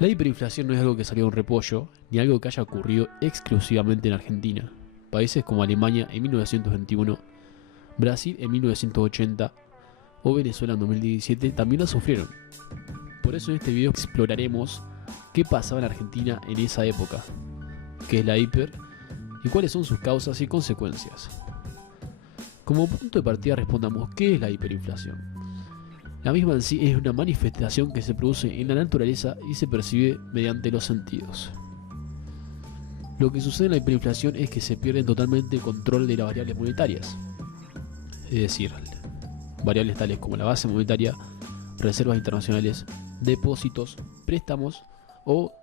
La hiperinflación no es algo que salió de un repollo, ni algo que haya ocurrido exclusivamente en Argentina. Países como Alemania en 1921, Brasil en 1980 o Venezuela en 2017 también la sufrieron. Por eso en este video exploraremos qué pasaba en Argentina en esa época, qué es la hiper y cuáles son sus causas y consecuencias. Como punto de partida respondamos qué es la hiperinflación. La misma en sí es una manifestación que se produce en la naturaleza y se percibe mediante los sentidos. Lo que sucede en la hiperinflación es que se pierde totalmente el control de las variables monetarias, es decir, variables tales como la base monetaria, reservas internacionales, depósitos, préstamos o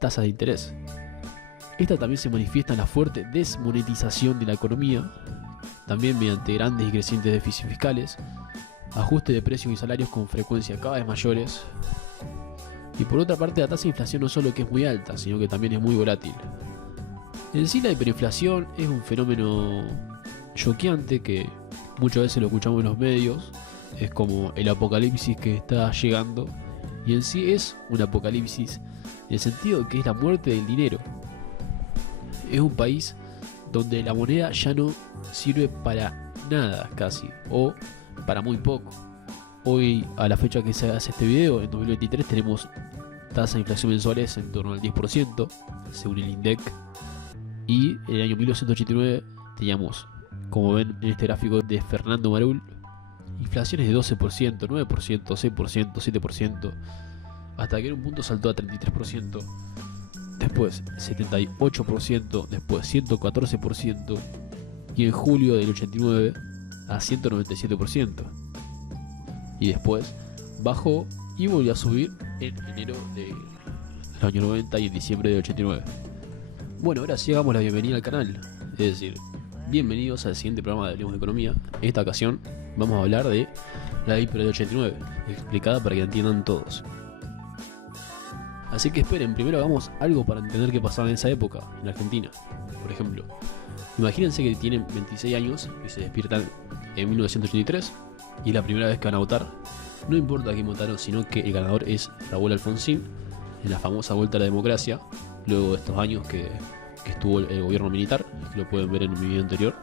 tasas de interés. Esta también se manifiesta en la fuerte desmonetización de la economía, también mediante grandes y crecientes déficits fiscales, ajuste de precios y salarios con frecuencia cada vez mayores. Y por otra parte, la tasa de inflación no solo que es muy alta, sino que también es muy volátil. En sí, la hiperinflación es un fenómeno choqueante que muchas veces lo escuchamos en los medios. Es como el apocalipsis que está llegando, y en sí es un apocalipsis en el sentido de que es la muerte del dinero. Es un país donde la moneda ya no sirve para nada casi, o para muy poco. Hoy, a la fecha que se hace este video, en 2023 tenemos tasas de inflación mensuales en torno al 10%, según el INDEC, y en el año 1989 teníamos, como ven en este gráfico de Fernando Marul, inflaciones de 12%, 9%, 6%, 7%, hasta que en un punto saltó a 33%, después 78%, después 114%, y en julio del 89 a 197%, y después bajó y volvió a subir en enero del año 90 y en diciembre del 89. Bueno, ahora sí damos la bienvenida al canal, es decir, bienvenidos al siguiente programa de Hablemos de Economía. En esta ocasión vamos a hablar de la hiper del 89, explicada para que la entiendan todos. Así que esperen, primero hagamos algo para entender qué pasaba en esa época, en Argentina. Por ejemplo, imagínense que tienen 26 años y se despiertan en 1983 y es la primera vez que van a votar. No importa quién votaron, sino que el ganador es Raúl Alfonsín en la famosa vuelta a la democracia, luego de estos años que estuvo el gobierno militar, que lo pueden ver en mi video anterior.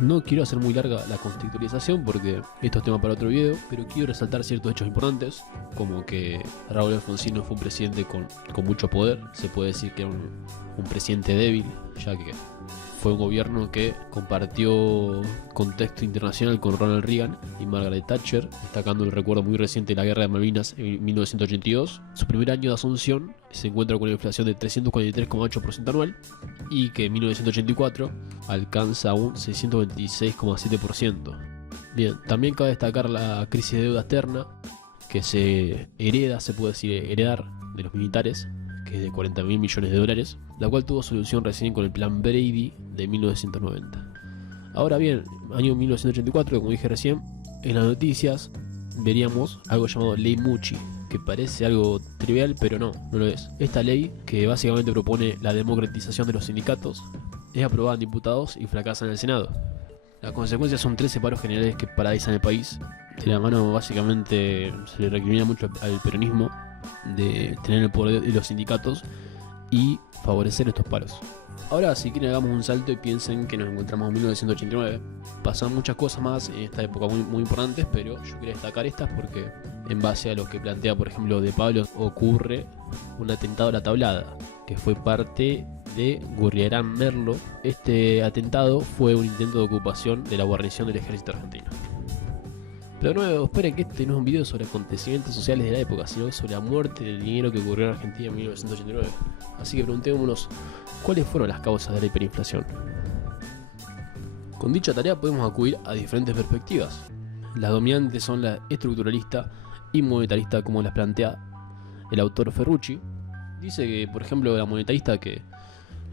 No quiero hacer muy larga la contextualización porque esto es tema para otro video, pero quiero resaltar ciertos hechos importantes, como que Raúl Alfonsín no fue un presidente con mucho poder. Se puede decir que era un presidente débil, ya que fue un gobierno que compartió contexto internacional con Ronald Reagan y Margaret Thatcher, destacando el recuerdo muy reciente de la Guerra de Malvinas en 1982. Su primer año de asunción se encuentra con una inflación de 343,8% anual y que en 1984 alcanza un 626,7%. Bien, también cabe destacar la crisis de deuda externa que se hereda, se puede decir heredar, de los militares, que es de 40.000 millones de dólares, la cual tuvo solución recién con el plan Brady de 1990. Ahora bien, año 1984, como dije recién, en las noticias veríamos algo llamado Ley Mucci, que parece algo trivial, pero no lo es. Esta ley, que básicamente propone la democratización de los sindicatos, es aprobada en diputados y fracasa en el Senado. Las consecuencias son 13 paros generales que paralizan el país. De la mano, básicamente, se le recrimina mucho al peronismo de tener el poder de los sindicatos y favorecer estos paros. Ahora, si quieren, hagamos un salto y piensen que nos encontramos en 1989. Pasan muchas cosas más en esta época muy importantes, pero yo quería destacar estas porque, en base a lo que plantea, por ejemplo, De Pablo, ocurre un atentado a la Tablada, que fue parte de Gurriarán Merlo. Este atentado fue un intento de ocupación de la guarnición del ejército argentino. Pero no esperen que este no es un video sobre acontecimientos sociales de la época, sino sobre la muerte del dinero que ocurrió en Argentina en 1989. Así que preguntémonos, ¿cuáles fueron las causas de la hiperinflación? Con dicha tarea podemos acudir a diferentes perspectivas. Las dominantes son la estructuralista y monetarista, como las plantea el autor Ferrucci. Dice que, por ejemplo, la monetarista, que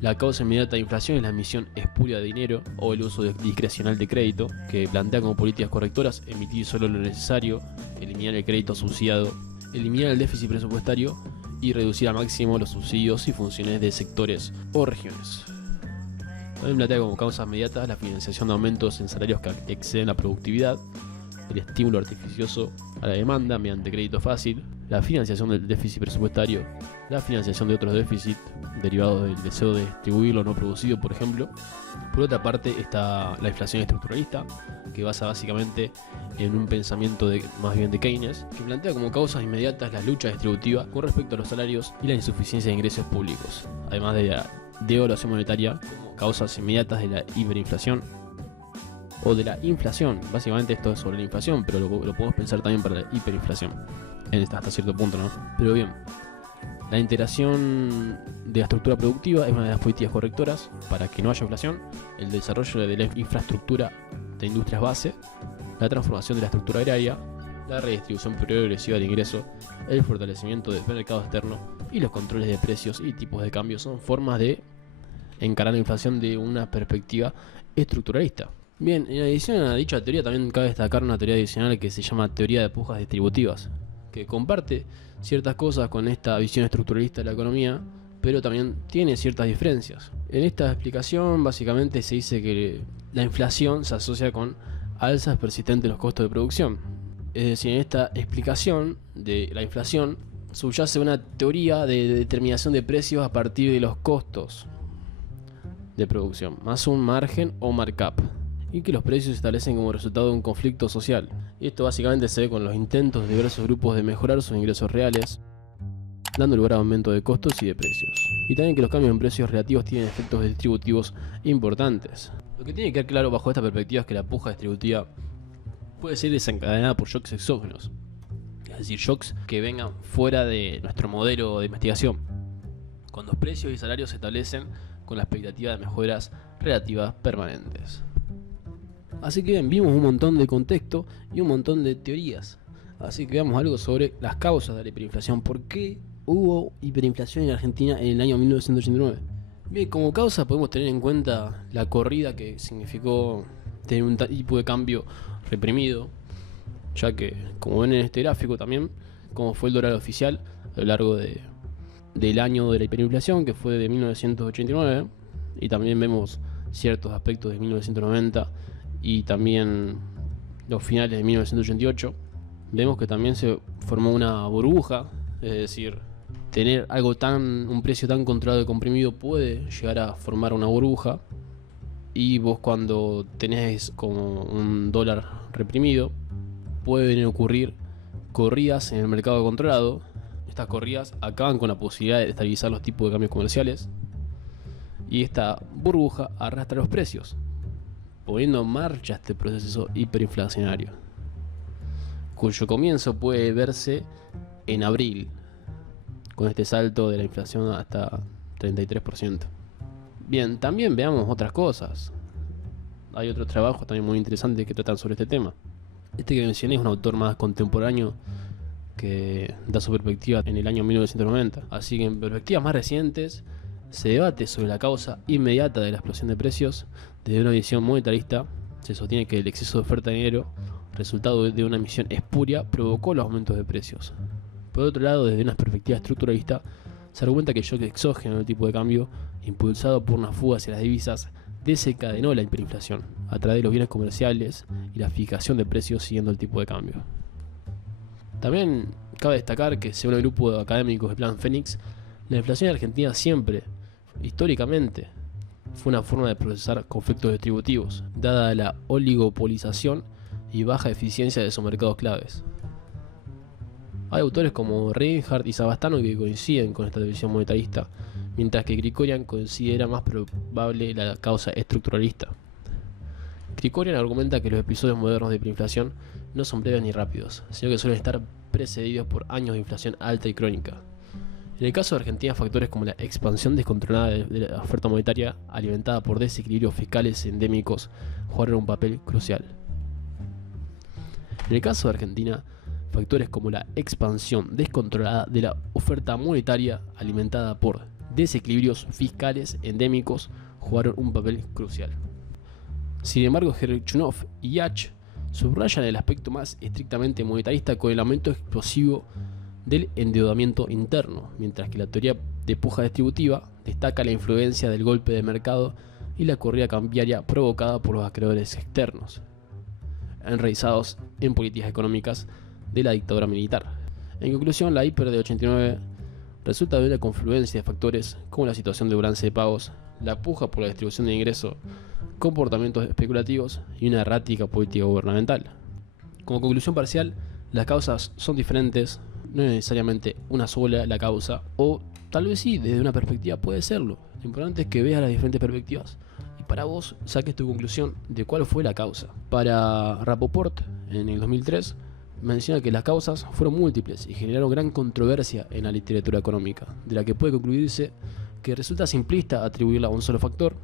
la causa inmediata de inflación es la emisión espuria de dinero o el uso discrecional de crédito, que plantea como políticas correctoras emitir solo lo necesario, eliminar el crédito subsidiado, eliminar el déficit presupuestario y reducir al máximo los subsidios y funciones de sectores o regiones. También plantea como causas inmediatas la financiación de aumentos en salarios que exceden la productividad, el estímulo artificioso a la demanda mediante crédito fácil, la financiación del déficit presupuestario, la financiación de otros déficits derivados del deseo de distribuir lo no producido, por ejemplo. Por otra parte está la inflación estructuralista, que basa básicamente en un pensamiento más bien de Keynes, que plantea como causas inmediatas la lucha distributiva con respecto a los salarios y la insuficiencia de ingresos públicos, además de la devaluación monetaria como causas inmediatas de la hiperinflación o de la inflación. Básicamente esto es sobre la inflación, pero lo podemos pensar también para la hiperinflación hasta cierto punto, ¿no? Pero bien, la integración de la estructura productiva es una de las políticas correctoras para que no haya inflación, el desarrollo de la infraestructura de industrias base, la transformación de la estructura agraria, la redistribución progresiva del ingreso, el fortalecimiento del mercado externo y los controles de precios y tipos de cambio son formas de encarar la inflación de una perspectiva estructuralista. Bien, en adición a dicha teoría también cabe destacar una teoría adicional que se llama teoría de pujas distributivas, que comparte ciertas cosas con esta visión estructuralista de la economía, pero también tiene ciertas diferencias. En esta explicación básicamente se dice que la inflación se asocia con alzas persistentes en los costos de producción. Es decir, en esta explicación de la inflación subyace una teoría de determinación de precios a partir de los costos de producción, más un margen o markup, y que los precios se establecen como resultado de un conflicto social. Y esto básicamente se ve con los intentos de diversos grupos de mejorar sus ingresos reales, dando lugar a aumento de costos y de precios. Y también que los cambios en precios relativos tienen efectos distributivos importantes. Lo que tiene que quedar claro bajo esta perspectiva es que la puja distributiva puede ser desencadenada por shocks exógenos, es decir, shocks que vengan fuera de nuestro modelo de investigación, cuando los precios y salarios se establecen con la expectativa de mejoras relativas permanentes. Así que bien, vimos un montón de contexto y un montón de teorías. Así que veamos algo sobre las causas de la hiperinflación. ¿Por qué hubo hiperinflación en Argentina en el año 1989? Bien, como causa podemos tener en cuenta la corrida que significó tener un tipo de cambio reprimido, ya que, como ven en este gráfico también, como fue el dólar oficial a lo largo del año de la hiperinflación, que fue de 1989, y también vemos ciertos aspectos de 1990 y también los finales de 1988, vemos que también se formó una burbuja, es decir, tener un precio tan controlado y comprimido puede llegar a formar una burbuja, y vos cuando tenés como un dólar reprimido, pueden ocurrir corridas en el mercado controlado. Estas corridas acaban con la posibilidad de estabilizar los tipos de cambios comerciales, y esta burbuja arrastra los precios, poniendo en marcha este proceso hiperinflacionario, cuyo comienzo puede verse en abril, con este salto de la inflación hasta 33%. Bien, también veamos otras cosas. Hay otros trabajos también muy interesantes que tratan sobre este tema. Este que mencioné es un autor más contemporáneo que da su perspectiva en el año 1990. Así que en perspectivas más recientes se debate sobre la causa inmediata de la explosión de precios. Desde una visión monetarista se sostiene que el exceso de oferta de dinero, resultado de una emisión espuria, provocó los aumentos de precios. Por otro lado, desde una perspectiva estructuralista, se argumenta que el shock exógeno del tipo de cambio, impulsado por una fuga hacia las divisas, desencadenó la hiperinflación a través de los bienes comerciales y la fijación de precios siguiendo el tipo de cambio. También cabe destacar que, según el grupo de académicos de Plan Fénix, la inflación en Argentina siempre, históricamente, fue una forma de procesar conflictos distributivos, dada la oligopolización y baja eficiencia de sus mercados claves. Hay autores como Reinhardt y Savastano que coinciden con esta visión monetarista, mientras que Krikorian considera más probable la causa estructuralista. Krikorian argumenta que los episodios modernos de hiperinflación no son breves ni rápidos, sino que suelen estar precedidos por años de inflación alta y crónica. En el caso de Argentina, factores como la expansión descontrolada de la oferta monetaria, alimentada por desequilibrios fiscales endémicos, jugaron un papel crucial. En el caso de Argentina, factores como la expansión descontrolada de la oferta monetaria, alimentada por desequilibrios fiscales endémicos, jugaron un papel crucial. Sin embargo, Gerchunov y Yach subrayan el aspecto más estrictamente monetarista con el aumento explosivo del endeudamiento interno, mientras que la teoría de puja distributiva destaca la influencia del golpe de mercado y la corrida cambiaria provocada por los acreedores externos, enraizados en políticas económicas de la dictadura militar. En conclusión, la hiper de 89 resulta de una confluencia de factores como la situación de balance de pagos, la puja por la distribución de ingresos, comportamientos especulativos y una errática política gubernamental. Como conclusión parcial, las causas son diferentes, no es necesariamente una sola la causa, o tal vez sí, desde una perspectiva puede serlo. Lo importante es que veas las diferentes perspectivas y para vos saques tu conclusión de cuál fue la causa. Para Rapoport, en el 2003, menciona que las causas fueron múltiples y generaron gran controversia en la literatura económica, de la que puede concluirse que resulta simplista atribuirla a un solo factor,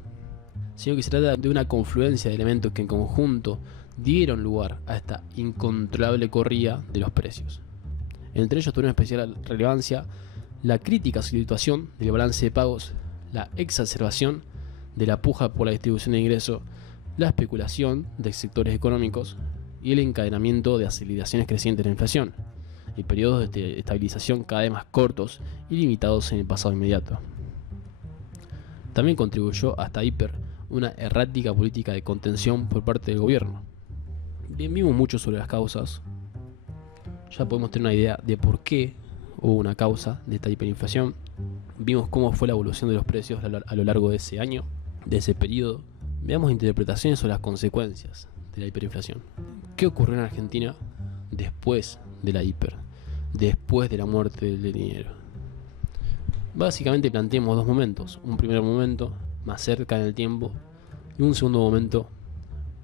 sino que se trata de una confluencia de elementos que en conjunto dieron lugar a esta incontrolable corrida de los precios. Entre ellos tuvieron especial relevancia la crítica a su situación del balance de pagos, la exacerbación de la puja por la distribución de ingresos, la especulación de sectores económicos y el encadenamiento de aceleraciones crecientes de la inflación, y periodos de estabilización cada vez más cortos y limitados en el pasado inmediato. También contribuyó a esta hiper una errática política de contención por parte del gobierno. Bien, vimos mucho sobre las causas, ya podemos tener una idea de por qué hubo una causa de esta hiperinflación. Vimos cómo fue la evolución de los precios a lo largo de ese año, de ese periodo. Veamos interpretaciones sobre las consecuencias de la hiperinflación. ¿Qué ocurrió en Argentina después de la hiper? Después de la muerte del dinero. Básicamente planteamos dos momentos. Un primer momento más cerca en el tiempo y un segundo momento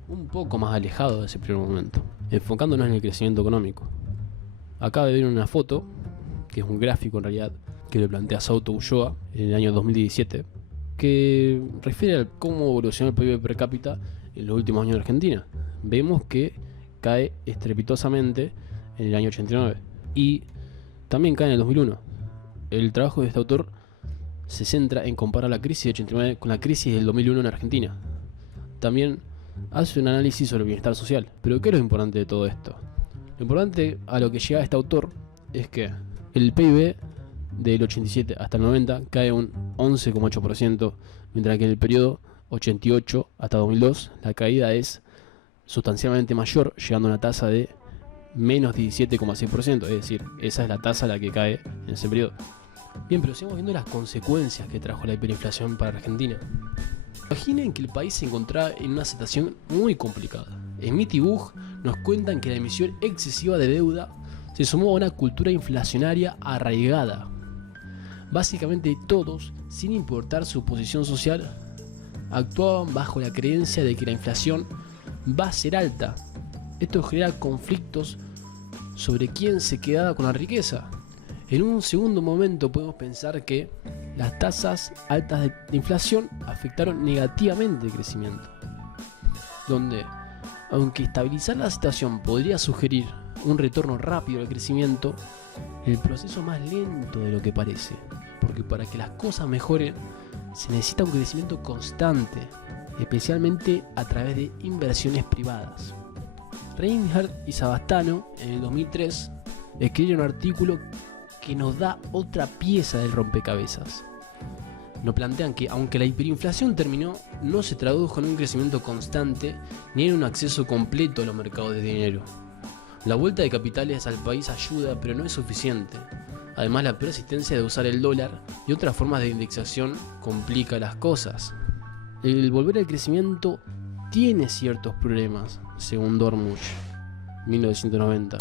un poco más alejado de ese primer momento, enfocándonos en el crecimiento económico. Acaba de ver una foto, que es un gráfico en realidad, que lo plantea Souto Ulloa en el año 2017, que refiere a cómo evolucionó el PIB per cápita en los últimos años de Argentina. Vemos que cae estrepitosamente en el año 89 y también cae en el 2001. El trabajo de este autor se centra en comparar la crisis de 89 con la crisis del 2001 en Argentina. También hace un análisis sobre el bienestar social. Pero ¿qué es lo importante de todo esto? Lo importante a lo que llega este autor es que el PIB del 87 hasta el 90 cae un 11,8%, mientras que en el periodo 88 hasta 2002 la caída es sustancialmente mayor, llegando a una tasa de menos 17,6%, es decir, esa es la tasa a la que cae en ese periodo. Bien, pero sigamos viendo las consecuencias que trajo la hiperinflación para Argentina. Imaginen que el país se encontraba en una situación muy complicada. Smith y Buch nos cuentan que la emisión excesiva de deuda se sumó a una cultura inflacionaria arraigada. Básicamente todos, sin importar su posición social, actuaban bajo la creencia de que la inflación va a ser alta. Esto genera conflictos sobre quién se quedaba con la riqueza. En un segundo momento podemos pensar que las tasas altas de inflación afectaron negativamente el crecimiento, donde, aunque estabilizar la situación podría sugerir un retorno rápido al crecimiento, el proceso es más lento de lo que parece, porque para que las cosas mejoren se necesita un crecimiento constante, especialmente a través de inversiones privadas. Reinhardt y Savastano en el 2003 escribieron un artículo que nos da otra pieza del rompecabezas. Nos plantean que aunque la hiperinflación terminó, no se tradujo en un crecimiento constante ni en un acceso completo a los mercados de dinero. La vuelta de capitales al país ayuda, pero no es suficiente. Además, la persistencia de usar el dólar y otras formas de indexación complica las cosas. El volver al crecimiento tiene ciertos problemas, según Dormuch, 1990.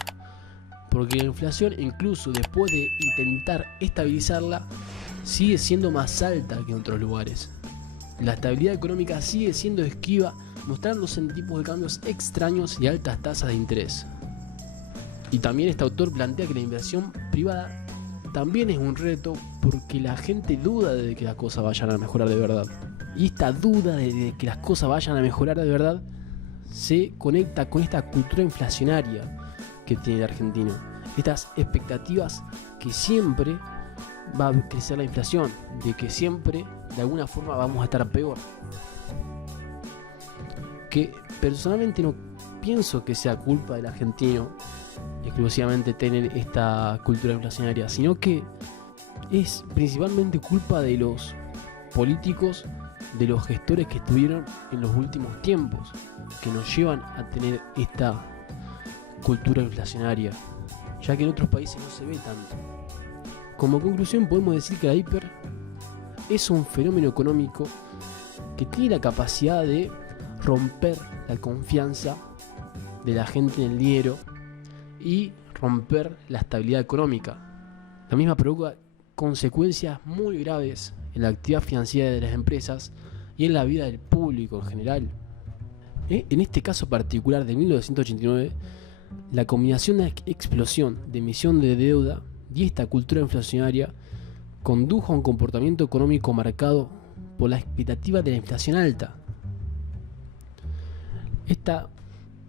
Porque la inflación, incluso después de intentar estabilizarla, sigue siendo más alta que en otros lugares. La estabilidad económica sigue siendo esquiva, mostrándose en tipos de cambios extraños y altas tasas de interés. Y también este autor plantea que la inversión privada también es un reto porque la gente duda de que las cosas vayan a mejorar de verdad. Y esta duda de que las cosas vayan a mejorar de verdad se conecta con esta cultura inflacionaria que tiene el argentino. Estas expectativas que siempre va a crecer la inflación, de que siempre de alguna forma vamos a estar peor. Que personalmente no pienso que sea culpa del argentino exclusivamente tener esta cultura inflacionaria, sino que es principalmente culpa de los políticos, de los gestores que estuvieron en los últimos tiempos, que nos llevan a tener esta cultura inflacionaria, ya que en otros países no se ve tanto. Como conclusión podemos decir que la hiper es un fenómeno económico que tiene la capacidad de romper la confianza de la gente en el dinero y romper la estabilidad económica. La misma provoca consecuencias muy graves en la actividad financiera de las empresas y en la vida del público en general. En este caso particular de 1989, la combinación de la explosión de emisión de deuda y esta cultura inflacionaria condujo a un comportamiento económico marcado por la expectativa de la inflación alta.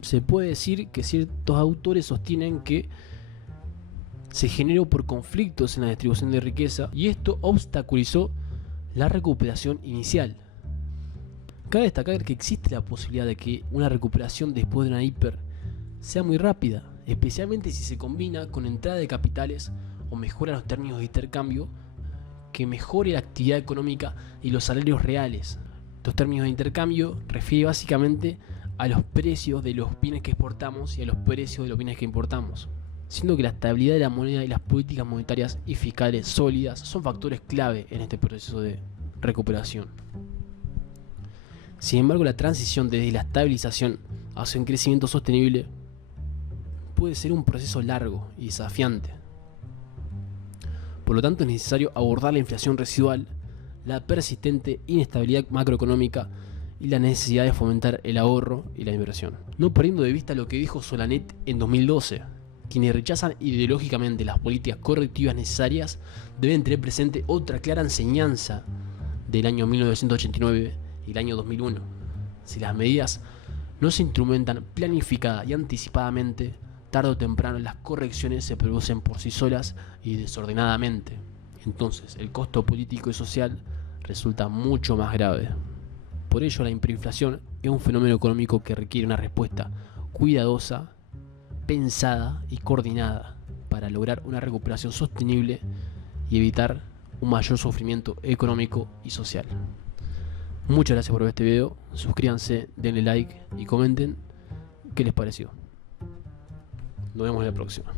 Se puede decir que ciertos autores sostienen que se generó por conflictos en la distribución de riqueza y esto obstaculizó la recuperación inicial. Cabe destacar que existe la posibilidad de que una recuperación después de una hiper sea muy rápida, especialmente si se combina con entrada de capitales o mejora los términos de intercambio que mejore la actividad económica y los salarios reales. Estos términos de intercambio refieren básicamente a los precios de los bienes que exportamos y a los precios de los bienes que importamos, siendo que la estabilidad de la moneda y las políticas monetarias y fiscales sólidas son factores clave en este proceso de recuperación. Sin embargo, la transición desde la estabilización hacia un crecimiento sostenible puede ser un proceso largo y desafiante. Por lo tanto, es necesario abordar la inflación residual, la persistente inestabilidad macroeconómica y la necesidad de fomentar el ahorro y la inversión. No perdiendo de vista lo que dijo Solanet en 2012, quienes rechazan ideológicamente las políticas correctivas necesarias deben tener presente otra clara enseñanza del año 1989 y el año 2001. Si las medidas no se instrumentan planificada y anticipadamente, tarde o temprano las correcciones se producen por sí solas y desordenadamente. Entonces el costo político y social resulta mucho más grave. Por ello la hiperinflación es un fenómeno económico que requiere una respuesta cuidadosa, pensada y coordinada para lograr una recuperación sostenible y evitar un mayor sufrimiento económico y social. Muchas gracias por ver este video, suscríbanse, denle like y comenten qué les pareció. Nos vemos en la próxima.